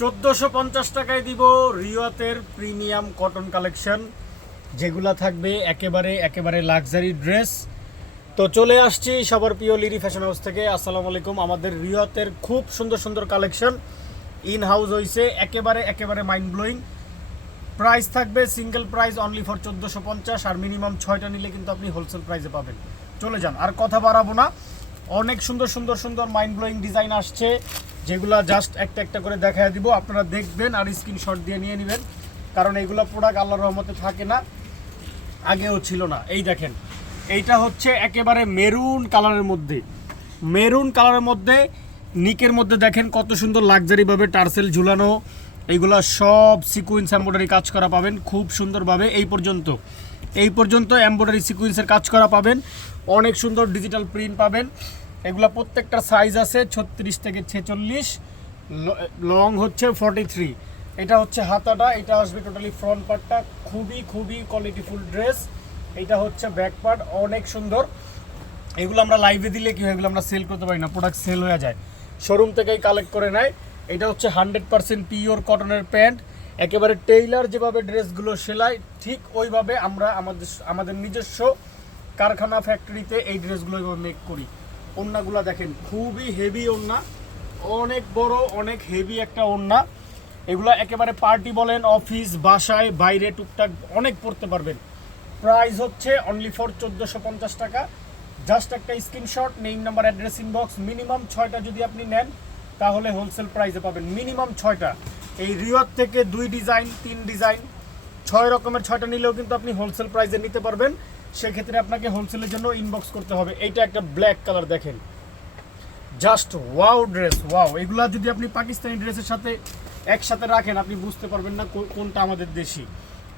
চোদ্দোশো পঞ্চাশ টাকায় দিব রিওয়াতের প্রিমিয়াম কটন কালেকশন। যেগুলা থাকবে একেবারে একেবারে লাক্সারি ড্রেস। তো চলে আসছি সবার প্রিয় লিরি ফ্যাশন হাউস থেকে। আসসালামু আলাইকুম। আমাদের রিওয়াতের খুব সুন্দর সুন্দর কালেকশন। ইন হাউস হয়েছে একেবারে একেবারে মাইন্ড ব্লোয়িং প্রাইস থাকবে সিঙ্গেল প্রাইস অনলি ফর চোদ্দোশো পঞ্চাশ আর মিনিমাম ছয়টা নিলে কিন্তু আপনি হোলসেল প্রাইসে পাবেন। চলে যান, আর কথা বাড়াবো না। অনেক সুন্দর সুন্দর সুন্দর মাইন্ড ব্লোয়িং ডিজাইন আসছে, যেগুলা জাস্ট একটা একটা করে দেখায় দিব। আপনারা দেখবেন আর স্ক্রিনশট দিয়ে নিয়ে নেবেন, কারণ এইগুলো প্রোডাক্ট আল্লাহর রহমতে থাকে না, আগেও ছিল না। এই দেখেন, এইটা হচ্ছে একেবারে মেরুন কালারের মধ্যে। মেরুন কালারের মধ্যে নিকের মধ্যে দেখেন কত সুন্দর লাক্সারিভাবে টার্সেল ঝুলানো এইগুলা সব সিকুয়েন্স এম্ব্রয়ডারি কাজ করা পাবেন, খুব সুন্দরভাবে। এই পর্যন্ত এই পর্যন্ত এম্ব্রয়ডারি সিকুয়েন্সের কাজ করা পাবেন। অনেক সুন্দর ডিজিটাল প্রিন্ট পাবেন। এগুলো প্রত্যেকটা সাইজ আছে ছত্রিশ থেকে ছেচল্লিশ, লং হচ্ছে ফর্টি থ্রি এটা হচ্ছে হাতাটা, এটা আসবে টোটালি ফ্রন্ট পার্টটা খুবই খুবই কোয়ালিটিফুল ড্রেস এটা হচ্ছে ব্যাক পার্ট অনেক সুন্দর। এগুলো আমরা লাইভে দিলে কি হয়, এগুলো আমরা সেল করতে পারি না প্রোডাক্ট সেল হয়ে যায়। শোরুম থেকেই কালেক্ট করে নেয়। এটা হচ্ছে হান্ড্রেড পার্সেন্ট পিওর কটনের প্যান্ট। একেবারে টেইলার যেভাবে ড্রেসগুলো সেলাই, ঠিক ওইভাবে আমরা আমাদের আমাদের নিজস্ব কারখানা ফ্যাক্টরিতে এই ড্রেসগুলো এইভাবে মেক করি। ওন্নাগুলো দেখেন, খুবই হেভি ওন্না, অনেক বড়, অনেক হেভি একটা ওন্না। এগুলো একেবারে পার্টি বলেন অফিস বাসায়, বাইরে, টুকটাক অনেক পড়তে পারবেন। প্রাইস হচ্ছে অনলি ফর চোদ্দোশো পঞ্চাশ টাকা। জাস্ট একটা screenshot name number address inbox minimum ছয়টা যদি আপনি নেন, তাহলে হোলসেল প্রাইসে পাবেন। মিনিমাম ছয়টা। এই রিওয়ার থেকে দুই ডিজাইন, তিন ডিজাইন, ছয় রকমের, ছয়টা নিলেও কিন্তু আপনি হোলসেল প্রাইসে নিতে পারবেন। সেক্ষেত্রে আপনাকে হোলসেলের জন্য ইনবক্স করতে হবে। এইটা একটা ব্ল্যাক কালার দেখেন। জাস্ট ওয়াও ড্রেস ওয়াও এগুলা যদি আপনি পাকিস্তানি ড্রেসের সাথে একসাথে রাখেন, আপনি বুঝতে পারবেন না কোনটা আমাদের দেশি।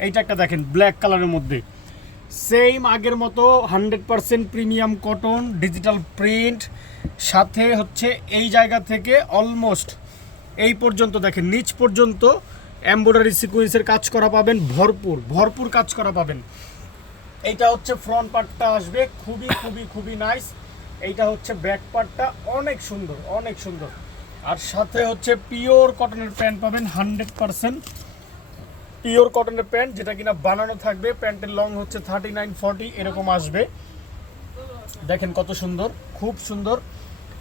এইটা একটা দেখেন ব্ল্যাক কালারের মধ্যে। সেম আগের মতো hundred percent premium cotton digital print সাথে হচ্ছে এই জায়গা থেকে অলমোস্ট এই পর্যন্ত দেখেন, নিচ পর্যন্ত এমব্রয়ডারি সিকুয়েন্সের কাজ করা পাবেন, ভরপুর ভরপুর কাজ করা পাবেন। এইটা হচ্ছে ফ্রন্ট পার্টটা আসবে, খুবই খুবই খুবই নাইস এইটা হচ্ছে ব্যাক পার্টটা অনেক সুন্দর অনেক সুন্দর। আর সাথে হচ্ছে পিওর কটনের প্যান্ট পাবেন হান্ড্রেড পারসেন্ট পিওর কটনের প্যান্ট, যেটা কিনা বানানো থাকবে, প্যান্টের লং হচ্ছে থার্টি নাইন ফর্টি এরকম আসবে। দেখেন কত সুন্দর, খুব সুন্দর।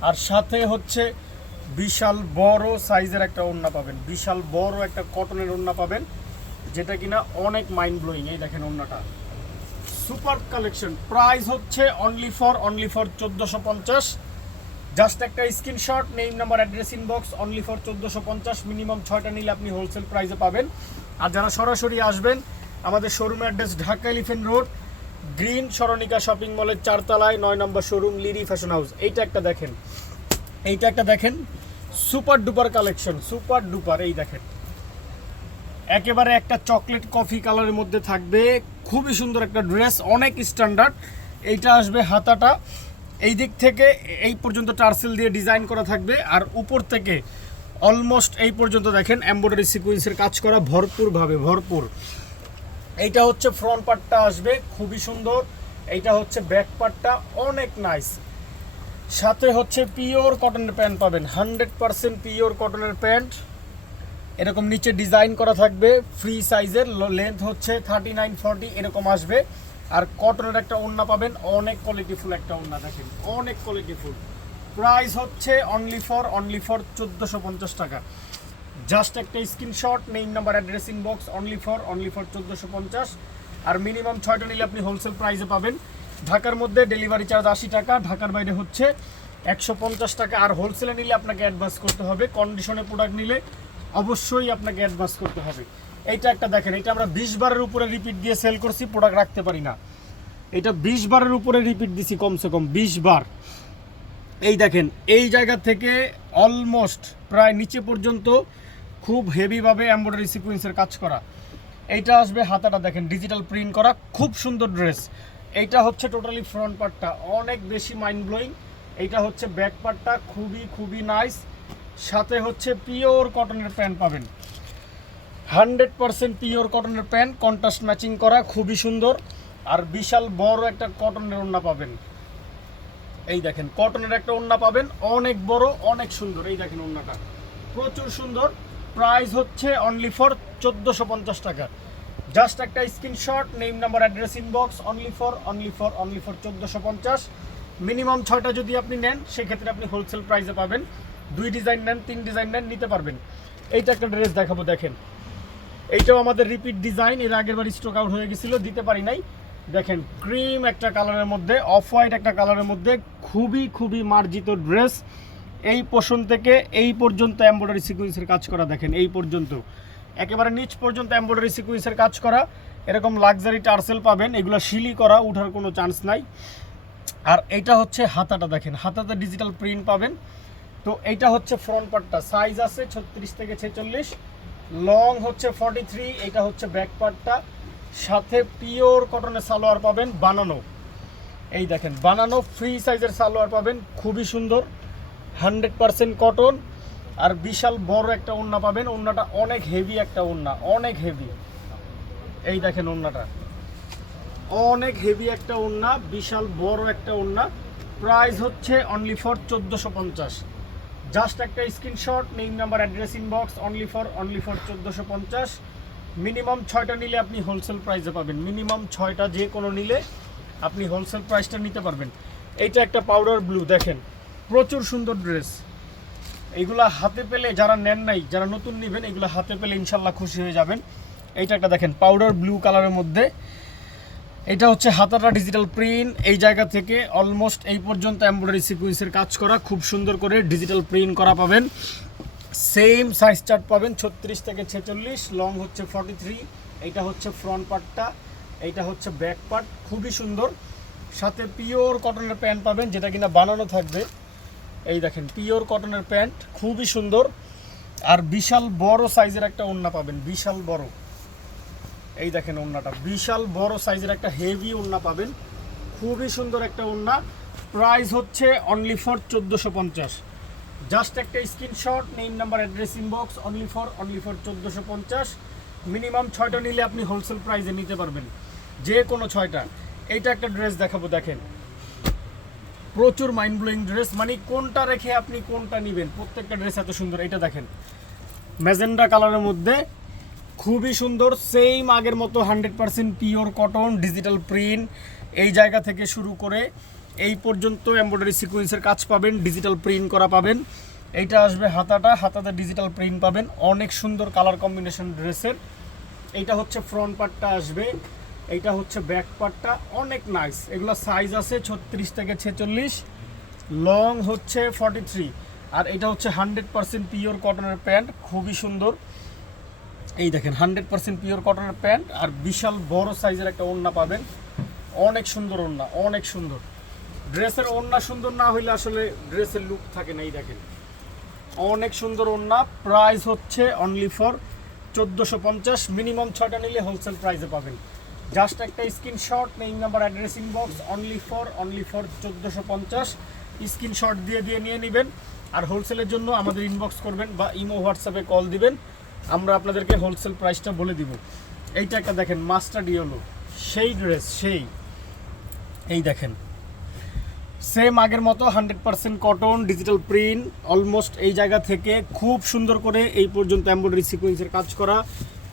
আর সাথে হচ্ছে বিশাল বড় সাইজের একটা ওড়না পাবেন। বিশাল বড় একটা কটনের ওড়না পাবেন, যেটা কিনা অনেক মাইন্ড ব্লোয়িং এই দেখেন ওড়নাটা। Super collection. প্রাইস হচ্ছে অনলি ফর অনলি ফর চোদ্দোশো পঞ্চাশ। জাস্ট একটা screenshot name number address inbox only for চোদ্দোশো পঞ্চাশ। মিনিমাম ছয়টা নিলে আপনি হোলসেল প্রাইসে পাবেন। আর যারা সরাসরি আসবেন, আমাদের showroom address Dhaka Elephant Road Green সরণিকা shopping মলের চারতলায়, নয় নম্বর শোরুম লিরি ফ্যাশন হাউস এইটা একটা দেখেন। এইটা একটা দেখেন, super duper collection, super duper, এই দেখেন। একেবারে একটা চকলেট কফি কালারের মধ্যে থাকবে, খুবই সুন্দর একটা ড্রেস, অনেক স্ট্যান্ডার্ড। এইটা আসবে হাতাটা। এই দিক থেকে এই পর্যন্ত টার্সেল দিয়ে ডিজাইন করা থাকবে, আর উপর থেকে অলমোস্ট এই পর্যন্ত দেখেন, এমব্রয়ডারি সিকুয়েন্সের কাজ করা ভরপুরভাবে, ভরপুর। এইটা হচ্ছে ফ্রন্ট পার্টটা আসবে, খুবই সুন্দর। এইটা হচ্ছে ব্যাক পার্টটা, অনেক নাইস। সাথে হচ্ছে পিওর কটনের প্যান্ট পাবেন। হান্ড্রেড পারসেন্ট পিওর কটনের প্যান্ট। এরকম নিচে ডিজাইন করা থাকবে, ফ্রি সাইজের লেন্থ হচ্ছে থার্টি নাইন ফর্টি, এরকম আসবে। আর কটনের একটা ওড়না পাবেন, অনেক কোয়ালিটিফুল একটা ওড়না, দেখেন, অনেক কোয়ালিটিফুল প্রাইস হচ্ছে অনলি ফর অনলি ফর চোদ্দোশো পঞ্চাশ টাকা। জাস্ট একটা screenshot name number address inbox only for only for চোদ্দোশো পঞ্চাশ। আর মিনিমাম ছয়টা নিলে আপনি হোলসেল প্রাইসে পাবেন। ঢাকার মধ্যে ডেলিভারি চার্জ আশি টাকা, ঢাকার বাইরে হচ্ছে একশো পঞ্চাশ টাকা। আর হোলসেলে নিলে আপনাকে অ্যাডভান্স করতে হবে কন্ডিশনে প্রোডাক্ট নিলে অবশ্যই আপনাকে অ্যাডভান্স করতে হবে। এইটা একটা দেখেন, এটা আমরা বিশ বারের উপরে রিপিট দিয়ে সেল করছি প্রোডাক্ট রাখতে পারি না। এটা বিশ বারের উপরে রিপিট দিছি কমসে কম বিশ বার। এই দেখেন, এই জায়গা থেকে অলমোস্ট প্রায় নিচে পর্যন্ত খুব হেভিভাবে এমব্রয়ডারি সিকুয়েন্সের কাজ করা। এইটা আসবে হাতাটা দেখেন ডিজিটাল প্রিন্ট করা, খুব সুন্দর ড্রেস এইটা হচ্ছে টোটালি ফ্রন্ট পার্টটা। অনেক বেশি মাইন্ড ব্লোয়িং এইটা হচ্ছে ব্যাক পার্টটা, খুবই খুবই নাইস সাথে হচ্ছে পিওর কটনের প্যান্ট পাবেন। হান্ড্রেড পারসেন্ট পিওর কটনের প্যান্ট কন্ট্রাস্ট ম্যাচিং করা, খুবই সুন্দর। আর বিশাল বড় একটা কটনের ওড়না পাবেন। এই দেখেন কটনের একটা ওড়না পাবেন। অনেক বড়, অনেক সুন্দর। এই দেখেন ওড়নাটা। প্রচুর সুন্দর। প্রাইস হচ্ছে অনলি ফর চোদ্দোশো টাকা। জাস্ট একটা screenshot name number address inbox only for only for only for চোদ্দোশো পঞ্চাশ। মিনিমাম ছয়টা যদি আপনি নেন, সেক্ষেত্রে আপনি হোলসেল প্রাইসে পাবেন। দুই ডিজাইন নেন, তিন ডিজাইন নেন, নিতে পারবেন। এইটা একটা ড্রেস দেখাবো, দেখেন। এইটাও আমাদের রিপিট ডিজাইন এর আগের বার স্টক আউট হয়ে গেছিল, দিতে পারি নাই। দেখেন ক্রিম একটা কালারের মধ্যে অফ হোয়াইট একটা কালারের মধ্যে, খুবই খুবই মার্জিত ড্রেস এই পোষণ থেকে এই পর্যন্ত এমব্রয়ডারি সিকুয়েন্সের কাজ করা, দেখেন, এই পর্যন্ত। একেবারে নিচ পর্যন্ত এমব্রয়ডারি সিকুয়েন্সের কাজ করা। এরকম লাক্সারি টার্সেল পাবেন, এগুলো শিলি করা, উঠার কোনো চান্স নাই। আর এটা হচ্ছে হাতাটা দেখেন, হাতাতে ডিজিটাল প্রিন্ট পাবেন। তো এইটা হচ্ছে ফ্রন্ট পার্টটা সাইজ আছে ছত্রিশ থেকে ছেচল্লিশ লং হচ্ছে ফর্টি থ্রি এটা হচ্ছে ব্যাক পার্টটা সাথে পিওর কটনের সালোয়ার পাবেন, বানানো। এই দেখেন, বানানো ফ্রি সাইজের সালোয়ার পাবেন, খুবই সুন্দর। হান্ড্রেড পারসেন্ট কটন আর বিশাল বড় একটা ওড়না পাবেন। ওড়নাটা অনেক হেভি একটা ওড়না অনেক হেভি এই দেখেন ওড়নাটা অনেক হেভি একটা ওড়না বিশাল বড় একটা ওড়না প্রাইস হচ্ছে অনলি ফর চোদ্দোশো পঞ্চাশ। জাস্ট একটা screenshot name number address inbox only for only for চোদ্দোশো পঞ্চাশ। মিনিমাম ছয়টা নিলে আপনি হোলসেল প্রাইসে পাবেন। মিনিমাম ছয়টা যে কোনো নিলে আপনি হোলসেল প্রাইসটা নিতে পারবেন। এইটা একটা পাউডার ব্লু দেখেন। প্রচুর সুন্দর ড্রেস এইগুলা হাতে পেলে যারা নেন নাই, যারা নতুন নেবেন, এগুলো হাতে পেলে ইনশাল্লাহ খুশি হয়ে যাবেন। এইটা একটা দেখেন পাউডার ব্লু কালারের মধ্যে। এটা হচ্ছে হাতাটা ডিজিটাল প্রিন্ট এই জায়গা থেকে অলমোস্ট এই পর্যন্ত এমব্রয়ডারি সিকুয়েন্সের কাজ করা। খুব সুন্দর করে ডিজিটাল প্রিন্ট করা পাবেন। সেম সাইজ চার্ট পাবেন, ছত্রিশ থেকে ছেচল্লিশ লং হচ্ছে ফর্টি থ্রি এইটা হচ্ছে ফ্রন্ট পার্টটা এইটা হচ্ছে ব্যাক পার্ট খুবই সুন্দর। সাথে পিওর কটনের প্যান্ট পাবেন, যেটা কিনা বানানো থাকবে। এই দেখেন, পিওর কটনের প্যান্ট, খুবই সুন্দর। আর বিশাল বড় সাইজের একটা ওড়না পাবেন, বিশাল বড়। এই দেখেন ওড়নাটা, বিশাল বড় সাইজের একটা হেভি ওড়না পাবেন। খুবই সুন্দর একটা ওড়না। প্রাইস হচ্ছে অনলি ফর চোদ্দোশো পঞ্চাশ। জাস্ট একটা screenshot, name, number, address inbox only for only for চোদ্দোশো পঞ্চাশ। মিনিমাম ছয়টা নিলে আপনি হোলসেল প্রাইসে নিতে পারবেন, যে কোনো ছয়টা। এইটা একটা ড্রেস দেখাবো, দেখেন। প্রচুর মাইন্ড ব্লোয়িং ড্রেস মানে কোনটা রেখে আপনি কোনটা নেবেন? প্রত্যেকটা ড্রেস এত সুন্দর, এটা দেখেন। ম্যাজেন্ডা কালারের মধ্যে খুবই সুন্দর সেম আগের মতো hundred percent pure cotton digital print এই জায়গা থেকে শুরু করে এই পর্যন্ত এমব্রয়ডারি সিকুয়েন্সের কাজ পাবেন ডিজিটাল প্রিন্ট করা পাবেন। এইটা আসবে হাতাটা, হাতাতে ডিজিটাল প্রিন্ট পাবেন। অনেক সুন্দর কালার কম্বিনেশন ড্রেসের এইটা হচ্ছে ফ্রন্ট পার্টটা আসবে। এইটা হচ্ছে ব্যাক পার্টটা অনেক নাইস এগুলো সাইজ আছে ছত্রিশ থেকে ছেচল্লিশ লং হচ্ছে ফর্টি থ্রি আর এটা হচ্ছে হান্ড্রেড পারসেন্ট পিওর কটনের প্যান্ট খুবই সুন্দর। এই দেখেন হান্ড্রেড পার্সেন্ট পিওর কটনের প্যান্ট আর বিশাল বড় সাইজের একটা ওড়না পাবেন। অনেক সুন্দর ওড়না, অনেক সুন্দর। ড্রেসের ওড়না সুন্দর না হইলে আসলে ড্রেসের লুক থাকে না, এই দেখেন। অনেক সুন্দর ওড়না প্রাইস হচ্ছে অনলি ফর চোদ্দোশো পঞ্চাশ মিনিমাম ছয়টা নিলে হোলসেল প্রাইসে পাবেন। জাস্ট একটা screenshot name number addressing box only for only for চোদ্দোশো পঞ্চাশ। স্ক্রিনশট দিয়ে দিয়ে নিয়ে নেবেন। আর হোলসেলের জন্য আমাদের ইনবক্স করবেন বা ইমো হোয়াটসঅ্যাপে কল দিবেন। আমরা আপনাদেরকে হোলসেল প্রাইসটা বলে দিব। এইটা একটা দেখেন মাস্টার ডিওলো সেই ড্রেস সেই। এই দেখেন। সেম আগের মতো hundred percent cotton digital print almost এই জায়গা থেকে খুব সুন্দর করে এই পর্যন্ত এমব্রয়ডারি সিকোয়েন্সের কাজ করা।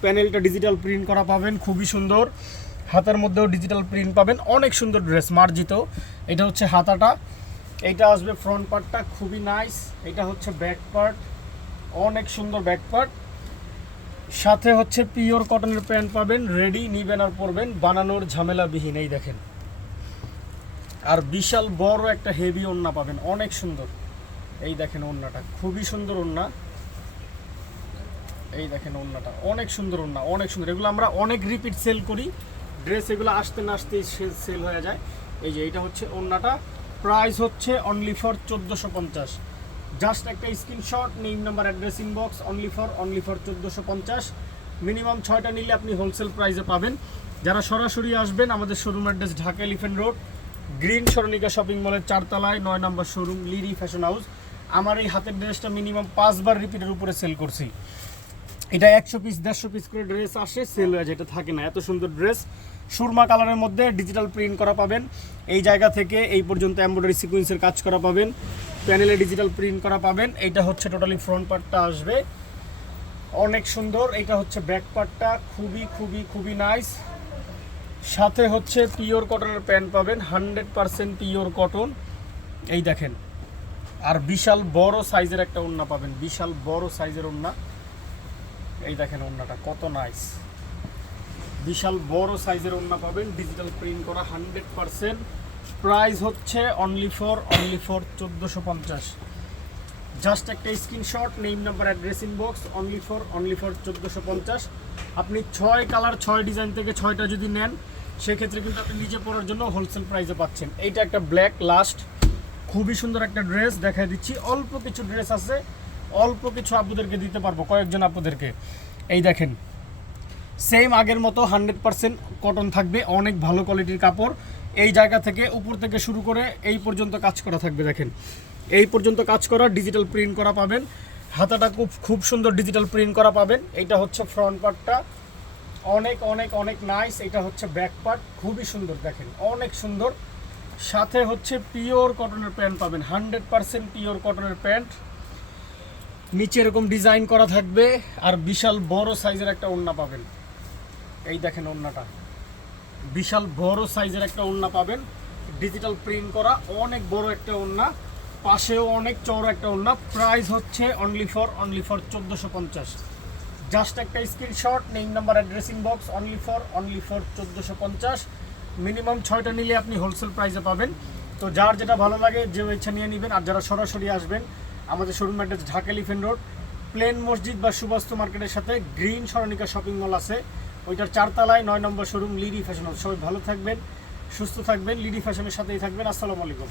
প্যানেলটা ডিজিটাল প্রিন্ট করা পাবেন, খুবই সুন্দর। হাতার মধ্যেও ডিজিটাল প্রিন্ট পাবেন। অনেক সুন্দর ড্রেস মার্জিত। এটা হচ্ছে হাতাটা। এটা আসবে ফ্রন্ট পার্টটা খুবই নাইস এটা হচ্ছে ব্যাক পার্ট অনেক সুন্দর ব্যাক পার্ট সাথে হচ্ছে পিওর কটনের প্যান্ট পাবেন। রেডি নিবেন আর পরবেন। বানানোর ঝামেলাবিহীন, এই দেখেন। আর বিশাল বড় একটা হেভি ওড়না পাবেন। অনেক সুন্দর। এই দেখেন ওড়নাটা। খুবই সুন্দর ওড়না। এই দেখেন ওড়নাটা। অনেক সুন্দর ওড়না, অনেক সুন্দর। এগুলো আমরা অনেক রিপিট সেল করি। ড্রেস এগুলো আসতে না আসতেই সেল হয়ে যায়। এই যে এইটা হচ্ছে ওড়নাটা প্রাইস হচ্ছে অনলি ফর চোদ্দোশো পঞ্চাশ। জাস্ট একটা screenshot name number address inbox only for only for চোদ্দোশো পঞ্চাশ। মিনিমাম ছয়টা নিলে আপনি হোলসেল প্রাইসে পাবেন। যারা সরাসরি আসবেন, আমাদের showroom address Dhaka Elephant Road Green সরণিকা shopping মলের চারতলায়, নয় নম্বর শোরুম লিরি ফ্যাশন হাউস আমার এই হাতের ড্রেসটা মিনিমাম পাঁচবার রিপিটের উপরে সেল করছি। এটা একশো পিস দেড়শো পিস করে ড্রেস আসে সেল হয়ে যায়, এটা থাকে না, এত সুন্দর ড্রেস সুরমা কালারের মধ্যে ডিজিটাল প্রিন্ট করা পাবেন। এই জায়গা থেকে এই পর্যন্ত এমব্রয়ডারি সিকুয়েন্সের কাজ করা পাবেন। প্যানেলে ডিজিটাল প্রিন্ট করা পাবেন। এইটা হচ্ছে টোটালি ফ্রন্ট পার্টটা আসবে। অনেক সুন্দর, এটা হচ্ছে ব্যাক পার্টটা খুবই খুবই খুবই নাইস সাথে হচ্ছে পিওর কটনের প্যান্ট পাবেন। হান্ড্রেড পারসেন্ট পিওর কটন এই দেখেন, আর বিশাল বড় সাইজের একটা ওন্না পাবেন। বিশাল বড় সাইজের ওন্না এই দেখেন ওন্নাটা কত নাইস বিশাল বড় সাইজের ওন্না পাবেন। ডিজিটাল প্রিন্ট করা হান্ড্রেড পারসেন্ট প্রাইস হচ্ছে অনলি ফর অনলি ফর চোদ্দোশো পঞ্চাশ। জাস্ট একটা screenshot name number address inbox only for only for চোদ্দোশো পঞ্চাশ। আপনি ছয় কালার ছয় ডিজাইন থেকে ছয়টা যদি নেন, সেক্ষেত্রে কিন্তু আপনি নিজে পরার জন্য হোলসেল প্রাইসে পাচ্ছেন। এইটা একটা ব্ল্যাক লাস্ট খুবই সুন্দর একটা ড্রেস দেখাই দিচ্ছি। অল্প কিছু ড্রেস আছে। অল্প কিছু আপুদেরকে দিতে পারব, কয়েকজন আপুদেরকে এই দেখেন সেম আগের মতো হান্ড্রেড পার্সেন্ট কটন থাকবে, অনেক ভালো কোয়ালিটির কাপড়। এই জায়গা থেকে উপর থেকে শুরু করে এই পর্যন্ত কাজ করা থাকবে, দেখেন। এই পর্যন্ত কাজ করা ডিজিটাল প্রিন্ট করা পাবেন। হাতাটা খুব খুব সুন্দর ডিজিটাল প্রিন্ট করা পাবেন। এইটা হচ্ছে ফ্রন্ট পার্টটা অনেক অনেক অনেক নাইস এটা হচ্ছে ব্যাক পার্ট খুবই সুন্দর, দেখেন, অনেক সুন্দর। সাথে হচ্ছে পিওর কটনের প্যান্ট পাবেন হান্ড্রেড পার্সেন্ট পিওর কটনের প্যান্ট নিচে এরকম ডিজাইন করা থাকবে আর বিশাল বড় সাইজের একটা ওড়না পাবেন। এই দেখেন ওড়নাটা। বিশাল বড় সাইজের একটা ওড়না পাবেন। ডিজিটাল প্রিন্ট করা অনেক বড় একটা ওড়না। পাশেও অনেক চওড়া একটা ওড়না। প্রাইস হচ্ছে অনলি ফর অনলি ফর চোদ্দোশো পঞ্চাশ। জাস্ট একটা screenshot name number addressing box only for only for চোদ্দোশো পঞ্চাশ। মিনিমাম ছয়টা নিলে আপনি হোলসেল প্রাইসে পাবেন। তো যার যেটা ভালো লাগে, যে ইচ্ছা নিয়ে নেবেন। আর যারা সরাসরি আসবেন আমাদের শোরুম অ্যাড্রেস ঢাকা রোড প্লেন মসজিদ বা সুবাস্তু মার্কেটের সাথে গ্রিন সরণিকা শপিং মল আছে। ওইটার চারতলায় নয় নম্বর শোরুম লিডি ফ্যাশন সবাই ভালো থাকবেন, সুস্থ থাকবেন লিডি ফ্যাশনের সাথেই থাকবেন। আসসালামু আলাইকুম।